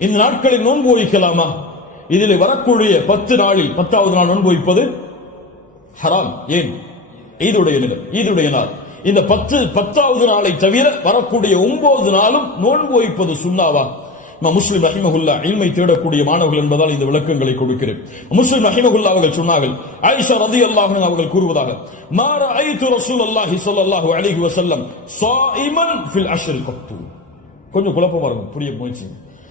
இந்த நாட்களில் நோன்பு வைக்கலாமா? இதில் வரக்கூடிய பத்து நாளில் பத்தாவது நாள் நோன்பு வைப்பது ஹராம். ஏன்? ஈதுடைய நிலை ஈதுடைய நாள். இந்த பத்து பத்தாவது நாளை தவிர வரக்கூடிய ஒன்பது நாளும் நோன்பு வைப்பது சுண்ணாவா? நான் முஸ்லிம் ரஹிமகுல்லா இல்மை தேடக்கூடிய மாணவர்கள் என்பதால் இந்த விளக்கங்களை கொடுக்கிறேன். முஸ்லிம் ரஹிமகுல்லா அவர்கள் சொன்னார்கள் ஆயிஷா ரதி அல்லாஹ் அவர்கள் கூறுவதாக மாற ஐத்து ரசூல் அல்லாஹி ஸல்லல்லாஹு அலிஹி வசல்லம் ஸாயிமன் ஃபில் அஷ்ரில் கத்து கொஞ்சம் குழப்பமா இருக்கும் புரிய முயற்சி.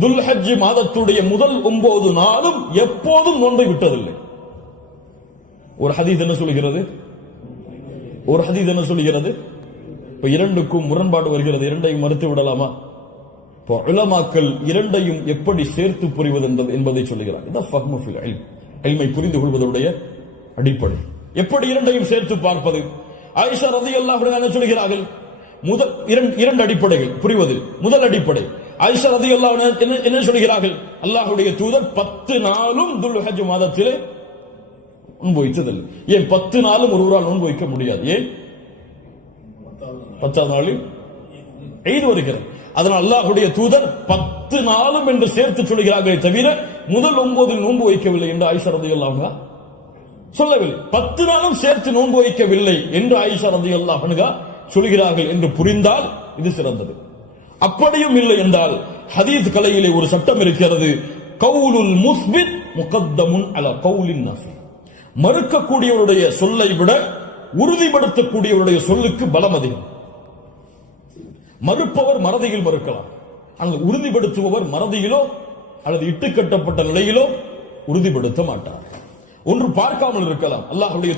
துல்ஹஜ் மாதத்துடைய முதல் ஒன்பது நாளும் எப்போதும் நோன்பை விட்டதில்லை. ஒரு ஹதீஸ் என்ன சொல்கிறது ஒரு ஹதீஸ் என்ன சொல்கிறது இப்ப இரண்டுக்கும் முரண்பாடு வருகிறது. இரண்டையும் மறுத்து விடலாமா? இப்போ இளமாக்கள் இரண்டையும் எப்படி சேர்த்து புரிவது என்பது என்பதை சொல்லுகிறார். இதான் புரிந்து கொள்வதனுடைய அடிப்படை. எப்படி இரண்டையும் சேர்த்து பார்ப்பது? ஆயிஷா ரதியல்லாஹு அன்ஹா என்ன சொல்கிறார்கள் முதல் இரண்டு இரண்டு அடிப்படைகள். புரிவது? முதல் அடிப்படை. ஆயிஷா ரதி அல்லா என்ன என்ன சொல்கிறார்கள்? அல்லாஹுடைய தூதர் பத்து நாளும் துல்ஹஜ் மாதத்திலே நோன்பு வைத்ததில்லை. ஏன் பத்து நாளும் ஒருவரால் நோன்பு வைக்க முடியாது? ஏன்? பத்தாவது நாளில் எய்து வருகிறது. அதனால் அல்லாஹுடைய தூதர் பத்து நாளும் என்று சேர்த்து சொல்கிறார்களே தவிர முதல் ஒன்பது நோன்பு வைக்கவில்லை என்று ஆயிஷா ரதி அல்லாஹா சொல்லவில்லை. பத்து நாளும் சேர்த்து நோன்பு வைக்கவில்லை என்று ஆயிஷா ரதி அல்லாஹனுகா சொல்கிறார்கள் என்று புரிந்தால் இது சிறந்தது. அப்படியும் இல்லை என்றால் ஹதீஸ் கலையிலே ஒரு சட்டம் இருக்கிறது. கவுலுல் முஸ்பித் முகத்தமுன் அல கவுலின் நஃபி. மறுக்கக்கூடியவருடைய சொல்லை விட உறுதிப்படுத்தக்கூடியவருடைய சொல்லுக்கு பலம் அதிகம். மறுப்பவர் மறதியில் மறுக்கலாம். ஆனால் உறுதிப்படுத்துபவர் மறதியிலோ அல்லது இட்டுக்கட்டப்பட்ட நிலையிலோ உறுதிப்படுத்த மாட்டார். ஒன்று பார்க்காமல் இருக்கலாம். அல்லாஹ்வுடைய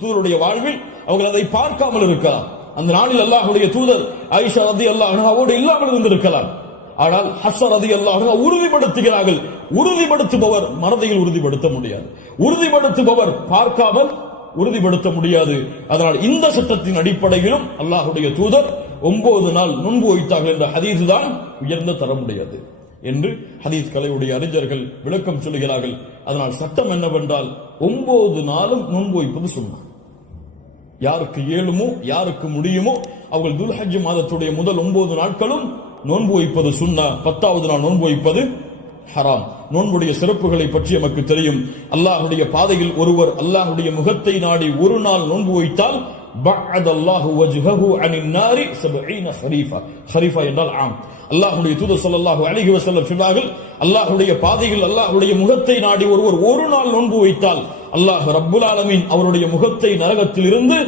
தூதருடைய வாழ்வில் அவர்கள் அதை பார்க்காமல் இருக்கலாம். அந்த நாளில் அல்லாஹுடைய தூதர் ஐஷா ரதி அல்லாஹ் அனுகாவோடு இல்லாமல் இருந்திருக்கலாம். ஆனால் ஹசர் ரதி அல்லாஹ் உறுதிப்படுத்துகிறார்கள். உறுதிப்படுத்துபவர் மனதையில் உறுதிப்படுத்த முடியாது. உறுதிப்படுத்துபவர் பார்க்காமல் உறுதிப்படுத்த முடியாது. அதனால் இந்த சட்டத்தின் அடிப்படையிலும் அல்லாஹுடைய தூதர் ஒன்பது நாள் நோன்பு வைத்தார்கள் என்ற ஹதீஸ் தான் உயர்ந்த தரமுடையது என்று ஹதீஸ் கலையுடைய அறிஞர்கள் விளக்கம் சொல்லுகிறார்கள். அதனால் சட்டம் என்னவென்றால் ஒன்பது நாளும் நோன்பு வைப்பது சொன்னார் யாருக்கு இயலுமோ யாருக்கு முடியுமோ அவர்கள் துல்ஹஜ் மாதத்துடைய முதல் ஒன்பது நாட்களும் நோன்பு வைப்பது சுன்னா. பத்தாவது நாள் நோன்பு வைப்பது ஹராம். நோன்புடைய சிறப்புகளை பற்றி நமக்கு தெரியும். அல்லாஹுடைய பாதையில் ஒருவர் அல்லாஹுடைய முகத்தை நாடி ஒரு நாள் நோன்பு வைத்தால் பஅத அல்லாஹு வஜ்ஹஹு அனின் நாரி 70 ஹரீஃபா. ஹரீஃபா என்றால் ஆம். அல்லாஹ்வுடைய தூதர் ஸல்லல்லாஹு அலைஹி வஸல்லம் சொன்னார்கள் அல்லாஹ்வுடைய பாதையில் அல்லாஹ்வுடைய முகத்தை நாடி ஒருவர் ஒரு நாள் நோன்பு வைத்தால் அல்லாஹ் ரப்புல் ஆலமீன் அவருடைய முகத்தை நரகத்தில் இருந்து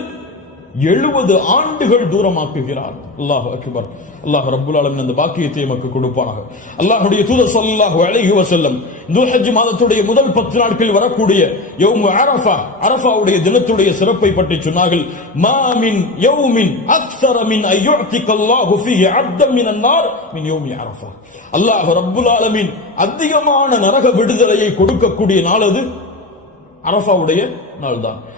எழுபது ஆண்டுகள் தூரமாக்குகிறார். அல்லாஹ் அக்பர். அல்லாஹ் ரப்புல் ஆலமின் அந்த பாக்கியத்தை நமக்கு கொடுப்பானாக அல்லாஹுடைய தூதர் ஸல்லல்லாஹு அழகி வசல்லம் துல்ஹஜ் மாதத்துடைய முதல் பத்து நாட்கள் வரக்கூடிய யௌம் அரஃபா அரஃபாவுடைய தினத்துடைய சிறப்பை பற்றி சொன்னார்கள். மாமின் யோமின் யௌமின் அக்ஸர மின் அய்யுஅதிக அல்லாஹு ஃபீஹி மின் அன்னார் மின் யௌமி அரஃபா. அல்லாஹ் ரப்புல் ஆலமின் அதிகமான நரக விடுதலையை கொடுக்கக்கூடிய நாள் அது அரஃபாவுடைய நாள் தான்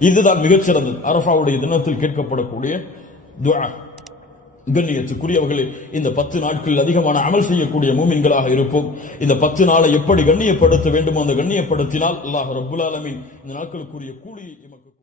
இதுதான் மிகச்சிறந்தது. அரஃபாவுடைய தினத்தில் கேட்கப்படக்கூடிய துவா கண்ணியத்துக்குரியவர்களே இந்த பத்து நாட்களில் அதிகமான அமல் செய்யக்கூடிய மூமின்களாக இருப்போம். இந்த பத்து நாளை எப்படி கண்ணியப்படுத்த வேண்டுமோ அந்த கண்ணியப்படுத்தினால் அல்லாஹ் ரபுல் ஆலமின் இந்த நாட்களுக்குரிய கூலியை